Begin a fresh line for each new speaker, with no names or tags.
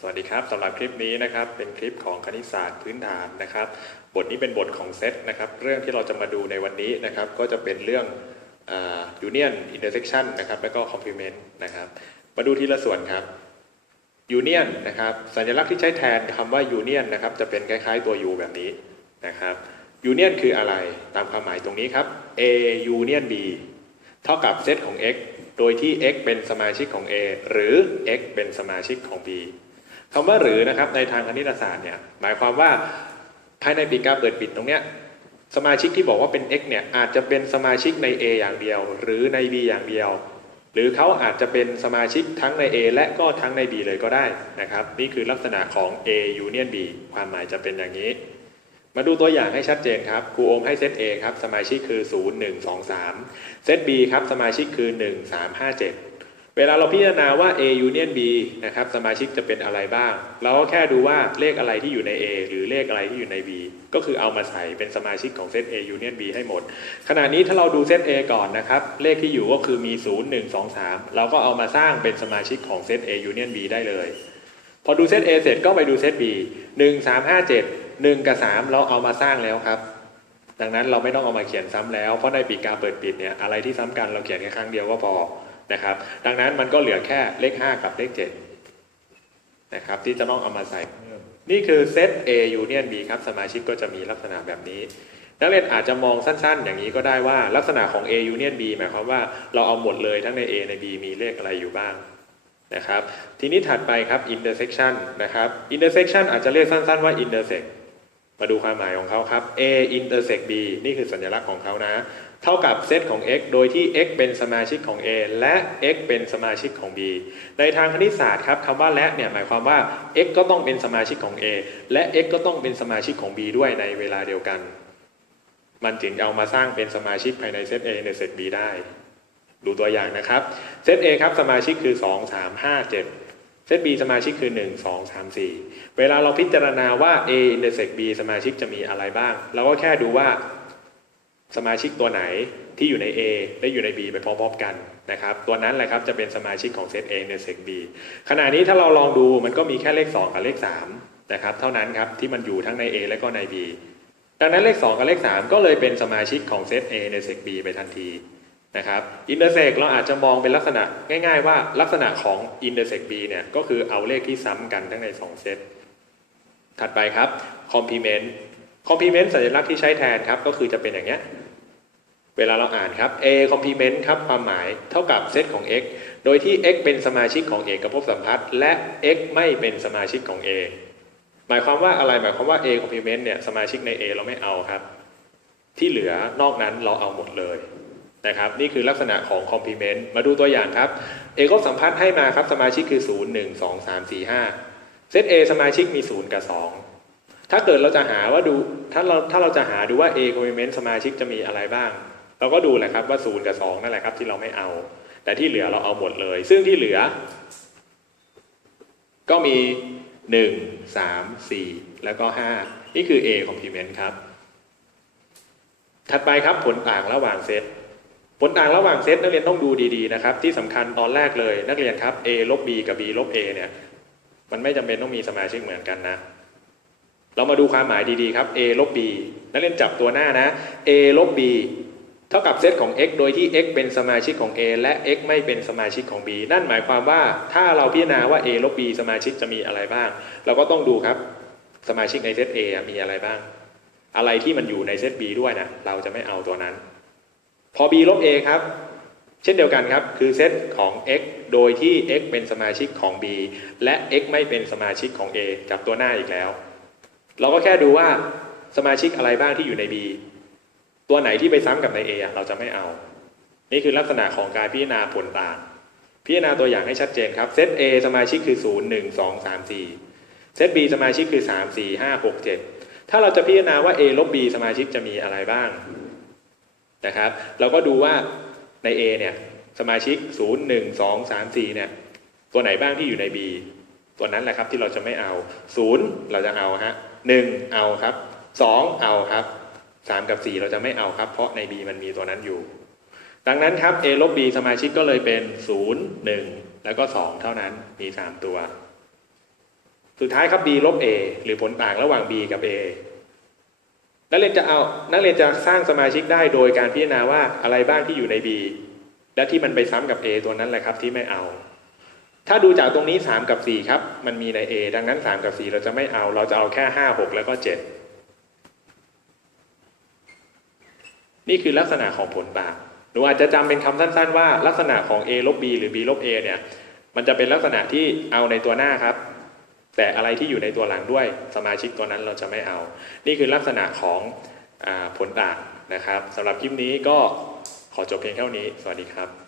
สวัสดีครับสำหรับคลิปนี้นะครับเป็นคลิปของคณิตศาสตร์พื้นฐานนะครับ บทนี้เป็นบทของเซตนะครับเรื่องที่เราจะมาดูในวันนี้นะครับก็จะเป็นเรื่องยูเนียนอินเตอร์เซ็กชันนะครับแล้วก็คอมพลีเมนต์นะครับมาดูทีละส่วนครับยูเนียนนะครับสัญลักษณ์ที่ใช้แทนคำว่ายูเนียนนะครับจะเป็นคล้ายๆตัว U แบบนี้นะครับยูเนียนคืออะไรตามความหมายตรงนี้ครับ A union B เท่ากับเซตของ x โดยที่ x เป็นสมาชิกของ A หรือ x เป็นสมาชิกของ B คำว่าหรือนะครับในทางคณิตศาสตร์เนี่ยหมายความว่าภายในปีกาเปิดปิดตรงเนี้ยสมาชิกที่บอกว่าเป็น x เนี่ยอาจจะเป็นสมาชิกใน A อย่างเดียว หรือใน B อย่างเดียว หรือเขาอาจจะเป็นสมาชิกทั้งใน A และก็ทั้งใน B เลยก็ได้นะครับ นี่คือลักษณะของ A union B ความหมายจะเป็นอย่างนี้ มาดูตัวอย่างให้ชัดเจนครับครูโอมให้เซต A ครับสมาชิกคือ 0 1 2 3 เซต B ครับสมาชิกคือ 1 3 5 7 เวลาเราพิจารณาว่า A union B นะครับสมาชิกจะเป็นอะไรบ้าง เราก็แค่ดูว่าเลขอะไรที่อยู่ใน A หรือเลขอะไรที่อยู่ใน B ก็คือเอามาใส่เป็นสมาชิกของเซต A union B ให้หมด ขณะนี้ถ้าเราดูเซต A ก่อนนะครับ เลขที่อยู่ก็คือมี 0 1 2 3 เราก็เอามาสร้างเป็นสมาชิกของเซต A union B ได้เลย พอดูเซต A เสร็จก็ไปดูเซต B 1 3 5 7 1 กับ 3 เราเอามาสร้างแล้วครับดังนั้นเราไม่ต้องเอามาเขียนซ้ำแล้ว เพราะในปีกาเปิดปิดเนี่ยอะไรที่ซ้ำกันเราเขียนแค่ครั้งเดียวก็พอ นะครับ ดังนั้นมันก็เหลือแค่เลข 5 กับเลข7นะครับที่จะต้องเอามาใส่เพิ่มนี่คือเซต A union B ครับสมาชิกก็จะมีลักษณะแบบนี้ นักเรียนอาจจะมองสั้นๆ อย่างนี้ก็ได้ว่าลักษณะของ A union B หมายความว่าเราเอาหมดเลยทั้งใน A ใน B มีเลขอะไรอยู่บ้างนะครับ ทีนี้ถัดไปครับ intersection นะครับ intersection อาจจะเรียกสั้นๆว่า intersect มาดูความหมายของเขาครับ A intersect B นี่คือสัญลักษณ์ของเขานะ เท่ากับเซตของ x โดยที่ x เป็นสมาชิกของ A และ x เป็นสมาชิกของ B ในทางคณิตศาสตร์ครับคำว่าและเนี่ยหมายความว่า x ก็ต้องเป็นสมาชิกของ A และ x ก็ต้องเป็นสมาชิกของ B ด้วยในเวลาเดียวกัน มันจึงเอามาสร้างเป็นสมาชิกภายในเซต A ในเซต B ได้ ดูตัวอย่างนะครับ เซต A ครับสมาชิกคือ 2 3 5 7เซต B สมาชิกคือ 1 2 3 4 เวลาเราพิจารณาว่า A intersect B สมาชิกจะมีอะไรบ้าง เราก็แค่ดูว่า สมาชิกตัวไหนที่อยู่ใน A และอยู่ใน B ไปพร้อมๆกันนะครับ ตัวนั้นแหละครับจะเป็นสมาชิกของเซต A intersect B ขณะนี้ถ้าเราลองดูมันก็มีแค่เลข 2 กับเลข3นะครับเท่านั้นครับที่มันอยู่ทั้งใน A และก็ใน B ดังนั้นเลข 2 กับเลข 3 ก็เลยเป็นสมาชิกของเซต A intersect B ไปทันทีนะครับ intersect เราอาจจะมองเป็นลักษณะง่ายๆว่าลักษณะของ intersect B เนี่ยก็คือเอาเลขที่ซ้ำกันทั้งใน 2 เซตถัดไปครับ complement complement สัญลักษณ์ที่ใช้แทนครับก็คือจะเป็นอย่างเงี้ย เวลาเราอ่านครับ A complement ครับความหมายเท่ากับเซตของ x โดยที่ x เป็นสมาชิกของเอกภพสัมพัทธ์และ x ไม่เป็นสมาชิกของ A หมายความว่าอะไรหมายความว่า A complement เนี่ยสมาชิกใน A เราไม่เอาครับ ที่เหลือนอกนั้นเราเอาหมดเลยนะครับนี่คือลักษณะของ complement มาดูตัวอย่างครับ เอกภพสัมพัทธ์ให้มาครับสมาชิกคือ 0 1 2 3 4 5 เซต A สมาชิกมี 0 กับ 2 ถ้าเกิดเราจะหาว่าดูถ้าเราถ้าเราจะหาดูว่า A complement สมาชิกจะมีอะไรบ้าง เราก็ดูแหละครับว่า0กับ2นั่นแหละครับ ที่เราไม่เอา แต่ที่เหลือเราเอาหมดเลย ซึ่งที่เหลือ ก็มี1 3 4แล้วก็5นี่คือ A complement ครับ ถัดไปครับผลต่างระหว่างเซตผลต่างระหว่างเซตนักเรียนต้องดูดีๆนะครับ ที่สำคัญตอนแรกเลยนักเรียนครับ A ลบ B กับ B ลบ A เนี่ย มันไม่จำเป็นต้องมีสมาชิกเหมือนกันนะ เรามาดูความหมายดีๆครับ A ลบ B นักเรียนจับตัวหน้านะ A ลบ B เท่ากับเซตของ x โดยที่ x เป็นสมาชิกของ A และ x ไม่เป็นสมาชิกของ B นั่นหมายความว่าถ้าเราพิจารณาว่า A ลบ B สมาชิกจะมีอะไรบ้าง เราก็ต้องดูครับสมาชิกในเซต A มีอะไรบ้าง อะไรที่มันอยู่ในเซต B ด้วยนะเราจะไม่เอาตัวนั้น พอ b ลบ a ครับ เช่นเดียวกันครับ คือเซตของ x โดยที่ x เป็นสมาชิกของ b และ x ไม่เป็นสมาชิกของ a จับตัวหน้าอีกแล้ว เราก็แค่ดูว่าสมาชิกอะไรบ้างที่อยู่ใน b ตัวไหนที่ไปซ้ำกับใน a เราจะไม่เอา นี่คือลักษณะของการพิจารณาผลต่าง พิจารณาตัวอย่างให้ชัดเจนครับ เซต a สมาชิกคือ 0 1 2 3 4 เซต b สมาชิกคือ 3 4 5 6 7 ถ้าเราจะพิจารณาว่า a ลบ b สมาชิกจะมีอะไรบ้างนะครับ เราก็ดูว่าใน A เนี่ยสมาชิก 0 1 2 3 4เนี่ยตัวไหนบ้างที่อยู่ใน B ตัวนั้นแหละครับที่เราจะไม่เอา 0 เราจะเอาฮะ1เอาครับ 2 เอาครับ 3 กับ 4 เราจะไม่เอาครับ เพราะใน B มันมีตัวนั้นอยู่ ดังนั้นครับ A ลบ B สมาชิกก็เลยเป็น 0 1 แล้วก็ 2 เท่านั้นมี 3 ตัว สุดท้ายครับ b ลบ a หรือผลต่างระหว่าง b กับ a นักเรียนจะเอานักเรียนจะสร้างสมาชิกได้โดยการพิจารณาว่าอะไรบ้างที่อยู่ใน b และที่มันไปซ้ำกับ a ตัวนั้นแหละครับที่ไม่เอา ถ้าดูจากตรงนี้ 3 กับ 4 ครับ มันมีใน A ดังนั้น 3 กับ 4 เราจะไม่เอา เราจะเอาแค่ 5 6 แล้วก็ 7 นี่คือลักษณะของผลบาปหนูอาจจะจำเป็นคำสั้น ๆ ว่า ลักษณะของ A ลบ B หรือ B ลบ A เนี่ย มันจะเป็นลักษณะที่เอาในตัวหน้าครับ แต่อะไรที่อยู่ในตัวหลังด้วยสมาชิกตัวนั้นเราจะไม่เอา นี่คือลักษณะของอผลบาปนะครับสำหรับคลิปนี้ก็ขอจบเพียงเท่านี้ สวัสดีครับ